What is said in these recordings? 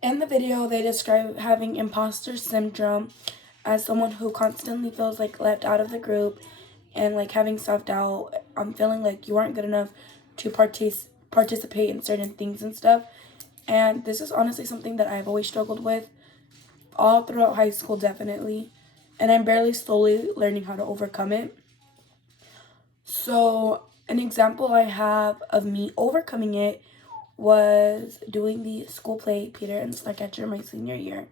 In the video, they describe having imposter syndrome as someone who constantly feels like left out of the group and like having self-doubt. I'm feeling like you aren't good enough to participate in certain things and stuff. And this is honestly something that I've always struggled with all throughout high school, definitely. And I'm barely slowly learning how to overcome it. So, an example I have of me overcoming it was doing the school play Peter and the Starcatcher my senior year.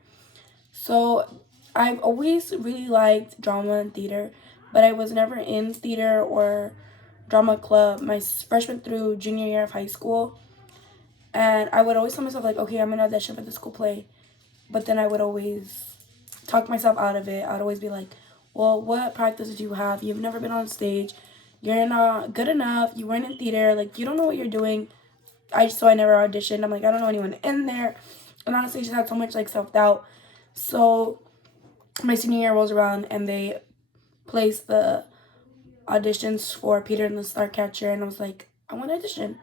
So, I've always really liked drama and theater, but I was never in theater or drama club my freshman through junior year of high school. And I would always tell myself, like, okay, I'm going to audition for the school play. But then I would always talk myself out of it. I'd always be like, well, what practice do you have? You've never been on stage. You're not good enough. You weren't in theater. Like, you don't know what you're doing. So I never auditioned. I'm like, I don't know anyone in there. And honestly, just had so much, like, self-doubt. So my senior year rolls around, and they placed the auditions for Peter and the Starcatcher. And I was like, I want to audition.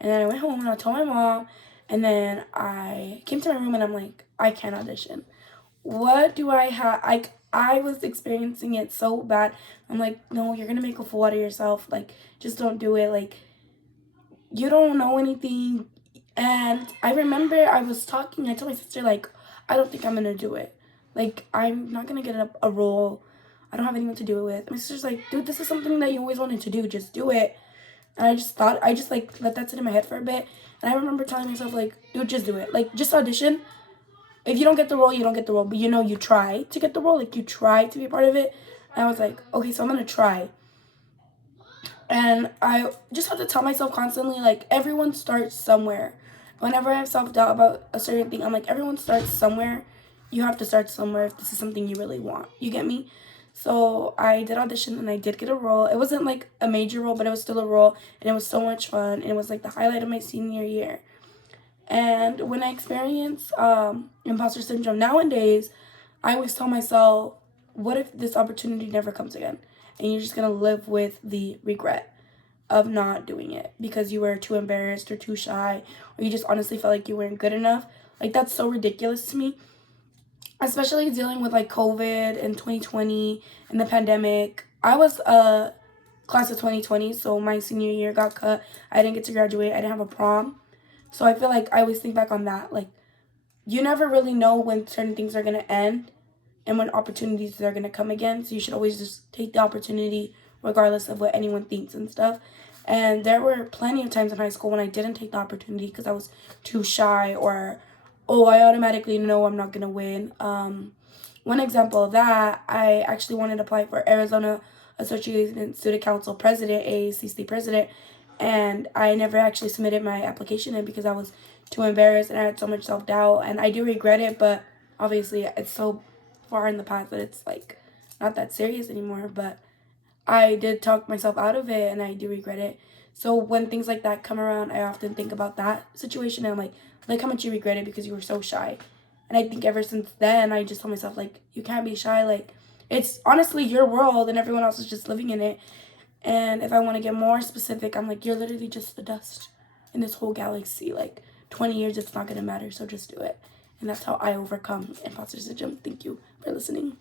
And then I went home, and I told my mom. And then I came to my room, and I'm like, I can't audition. What do I have? I was experiencing it so bad. I'm like, no, you're gonna make a fool out of yourself. Like, just don't do it. Like, you don't know anything. And I remember I was talking. I told my sister, like, I don't think I'm gonna do it. Like, I'm not gonna get a role. I don't have anyone to do it with. My sister's like, dude, this is something that you always wanted to do. Just do it. And I just like let that sit in my head for a bit. And I remember telling myself, like, dude, just do it. Like, just audition. If you don't get the role, you don't get the role. But you know, you try to get the role. Like, you try to be a part of it. And I was like, okay, so I'm going to try. And I just have to tell myself constantly, like, everyone starts somewhere. Whenever I have self-doubt about a certain thing, I'm like, everyone starts somewhere. You have to start somewhere if this is something you really want. You get me? So I did audition, and I did get a role. It wasn't like a major role, but it was still a role. And it was so much fun. And it was like the highlight of my senior year. And when I experience imposter syndrome nowadays, I always tell myself, what if this opportunity never comes again? And you're just going to live with the regret of not doing it because you were too embarrassed or too shy, or you just honestly felt like you weren't good enough. Like, that's so ridiculous to me, especially dealing with like COVID and 2020 and the pandemic. I was a class of 2020, so my senior year got cut. I didn't get to graduate. I didn't have a prom. So I feel like I always think back on that. Like, you never really know when certain things are going to end and when opportunities are going to come again. So you should always just take the opportunity regardless of what anyone thinks and stuff. And there were plenty of times in high school when I didn't take the opportunity because I was too shy, or, oh, I automatically know I'm not going to win. One example of that, I actually wanted to apply for Arizona Association Student Council president, AACC president, and I never actually submitted my application in because I was too embarrassed and I had so much self-doubt, and I do regret it, but obviously it's so far in the past that it's like not that serious anymore. But I did talk myself out of it, and I do regret it. So when things like that come around, I often think about that situation, and I'm like how much you regret it because you were so shy. And I think ever since then, I just told myself, like, you can't be shy. Like, it's honestly your world, and everyone else is just living in it. And if I want to get more specific, I'm like, you're literally just the dust in this whole galaxy. Like, 20 years, it's not going to matter, so just do it. And that's how I overcome imposter syndrome. Thank you for listening.